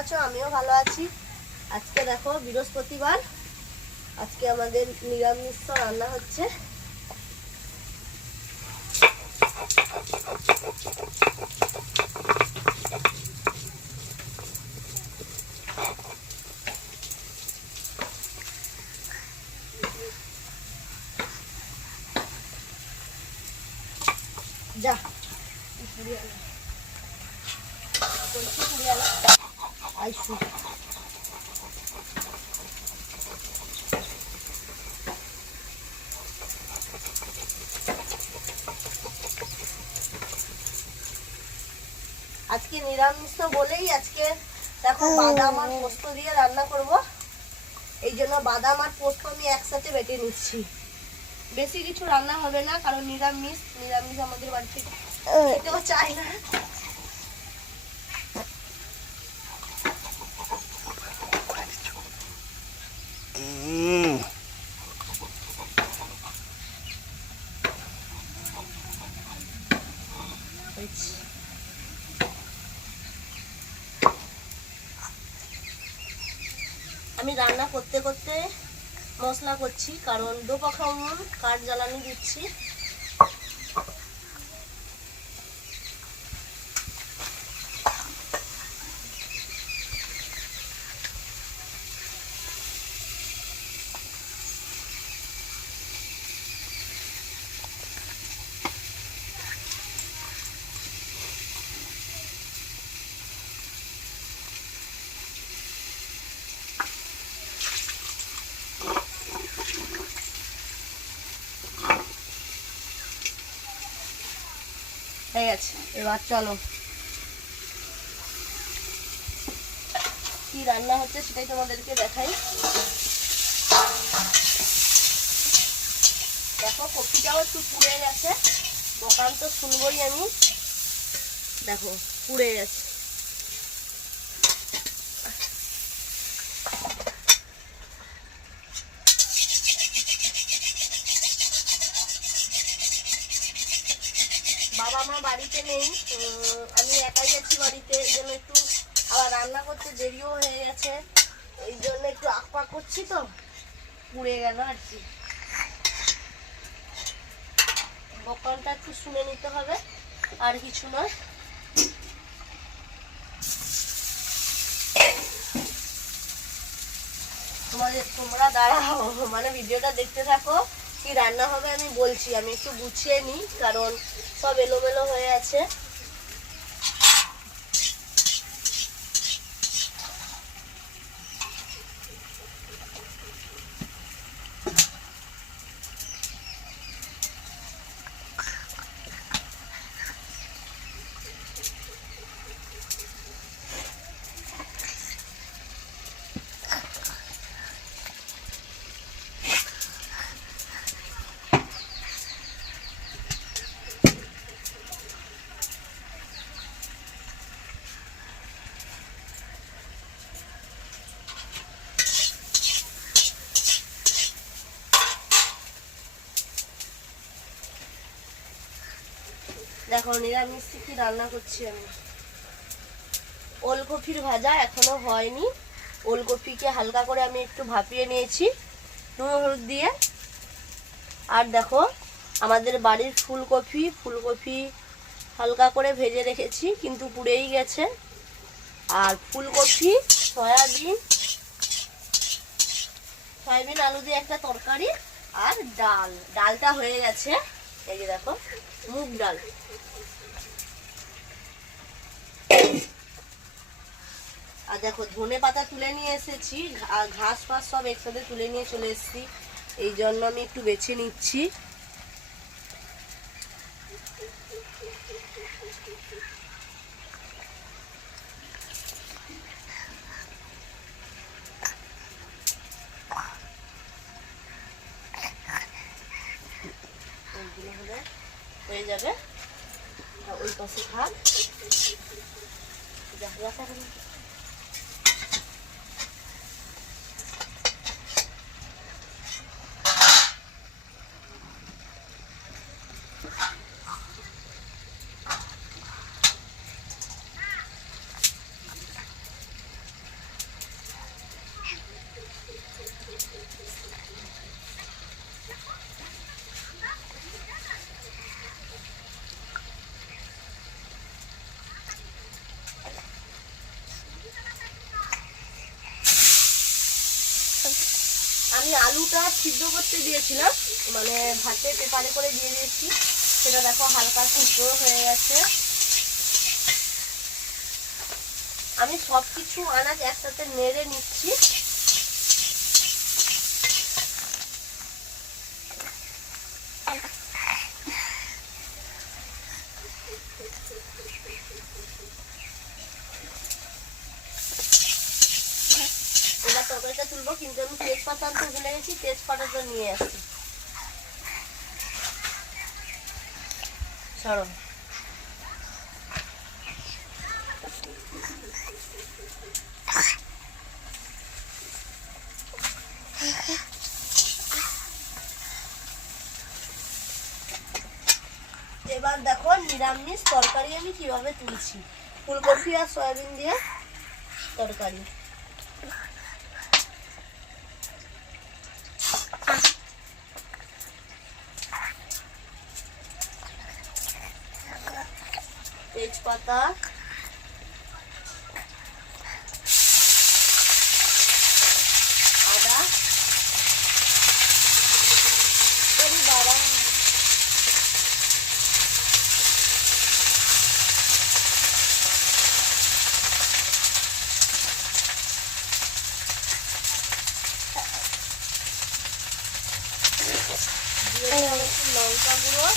আছো? আমিও ভালো আছি। আজকে দেখো বৃহস্পতিবার। আজকে আমাদের নিরামিষ রান্না হচ্ছে। যা। আইসি আজকে নিরামিষ তো বলেই আজকে দেখো বাদাম আর পোস্ত দিয়ে রান্না করব। এই জন্য বাদাম আর পোস্ত আমি একসাথে বেটে নিচ্ছি। বেশি কিছু রান্না হবে না কারণ নিরামিষ নিরামিষ আমাদের বাড়িতে খেতেও চাই না। আমি রান্না করতে করতে মশলা করছি কারণ দোপাখা উনুন কাঠ জ্বালানি দিচ্ছি। হয়ে গেছে। এবার চলো। কি রান্না হচ্ছে সেটাই তোমাদেরকে দেখাই। দেখো, কপিটাও একটু পুড়ে গেছে। দোকান তো শুনবই আমি। দেখো, পুড়ে গেছে। বাবা মা বাড়িতে নেই আমি একাই আছি বাড়িতে, এই জন্য একটু আবার রান্না করতে দেরিও হয়ে গেছে। এই জন্য একটু আকপাক করছি তো, পুড়ে গেল আর কি। বকনটা একটু শুনে নিতে হবে, আর কিছু নয়। তোমাদের, তোমরা দাঁড়াও মানে ভিডিওটা দেখতে থাকো, কি রান্না হবে আমি বলছি, আমি একটু গুছিয়ে নিই, কারণ সব এলোমেলো হয়ে আছে। দেখো, নিরামিষ কি রান্না করছি আমি? ওলকপির ভাজা এখনও হয়নি। ওলকপিকে হালকা করে আমি একটু ভাপিয়ে নিয়েছি, নুন হলুদ দিয়ে। আর দেখো, আমাদের বাড়ির ফুলকপি ফুলকপি হালকা করে ভেজে রেখেছি, কিন্তু পুড়েই গেছে। আর ফুলকপি, সয়াবিন সয়াবিন, আলু দিয়ে একটা তরকারি আর ডাল। ডালটা হয়ে গেছে। এই যে দেখো, মুগ ডাল। আর দেখো ধনে পাতা তুলে নিয়ে এসেছি আর ঘাস ফাস সব একসাথে তুলে নিয়ে চলে এসেছি। এই জন্য আমি একটু বেছে নিচ্ছি। হয়ে যাবে। ওই পাশে যা, আমি আলুটা সিদ্ধ করতে দিয়েছিলাম মানে ভাতে পেপারে করে দিয়ে দিয়েছি। সেটা দেখো হালকা সিদ্ধ হয়ে গেছে। আমি সব কিছু আনাজ একসাথে নেড়ে নিচ্ছি। কিন্তু আমি তেজপাতা আনতে ভুলে গেছি তেজপাতাটা নিয়ে আসি সরো। এবার দেখো নিরামিষ তরকারি আমি কীভাবে তুলছি। ফুলকপি আর সয়াবিন দিয়ে তরকারি। তেজপাতা আদা করি বাদাম দিয়ে দিলাম একটু লঙ্কা গুঁড়ো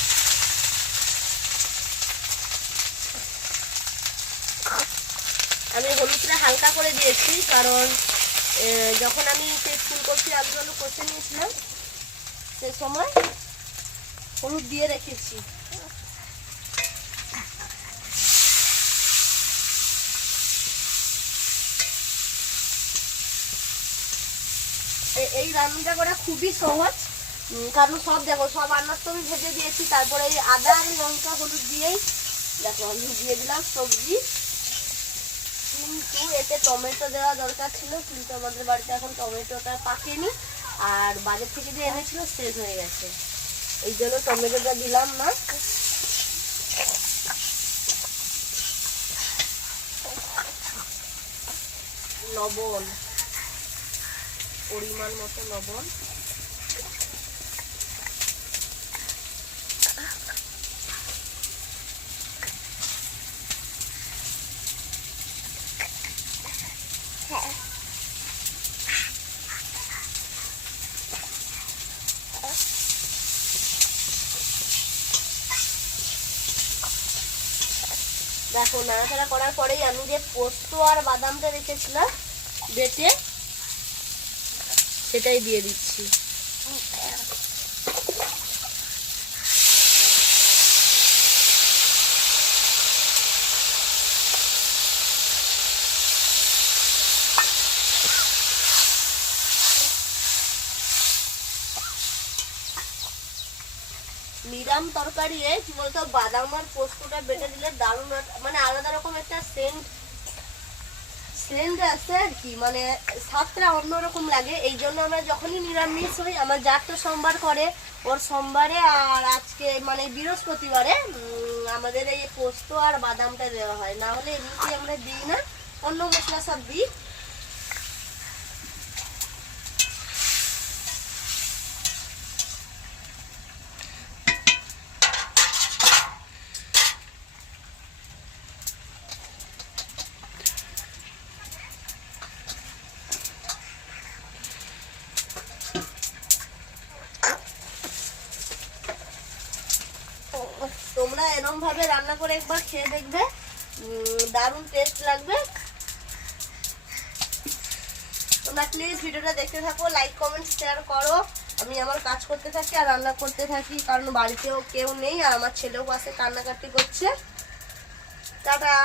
আমি হলুদটা হালকা করে দিয়েছি, কারণ যখন আমি সেই ফুলকপি আলুগুলো কষে নিয়েছিলাম, সে সময় হলুদ দিয়ে রেখেছি। এই রান্নাটা করা খুবই সহজ কারণ সব দেখো, সব আন্নাজ তো আমি ভেজে দিয়েছি, তারপরে এই আদা আর লঙ্কা হলুদ দিয়েই, দেখো, আমি দিয়ে দিলাম সবজি। কিন্তু এতে টমেটো দেওয়া দরকার ছিল, কিন্তু আমাদের বাড়িতে এখন টমেটোটা পাকেনি, আর বাজার থেকে যে এনেছিল শেষ হয়ে গেছে। এই জন্য টমেটোটা দিলাম না। লবণ, পরিমাণ মতো লবণ। দেখো নাড়াচাড়া করার পরেই আমি যে পোস্ত আর বাদামটা রেখেছিলাম বেটে সেটাই দিয়ে দিচ্ছি। নিরাম তরকারি কি বলতো, বাদাম আর পোস্তটা বেটে দিলে দারুণ মানে আলাদা রকম একটা সেন্ট সেন্ট আছে আর কি মানে স্বাদটা অন্যরকম লাগে। এই জন্য আমরা যখনই নিরামিষ হই, আমার যার তো সোমবার করে, ওর সোমবারে আর আজকে মানে বৃহস্পতিবারে আমাদের এই পোস্ত আর বাদামটা দেওয়া হয়। না হলে এমনিতে আমরা দিই না, অন্য মশলা সব দিই। তোমরা এরকম ভাবে রান্না করে একবার খেয়ে দেখবে। দারুণ টেস্ট লাগবে। তোমরা প্লিজ ভিডিওটা দেখতে থাকো লাইক কমেন্ট শেয়ার করো। আমি আমার কাজ করতে থাকি আর রান্না করতে থাকি, কারণ বাড়িতেও কেউ নেই আর আমার ছেলেও পাশে কান্নাকাটি করছে। টাটা।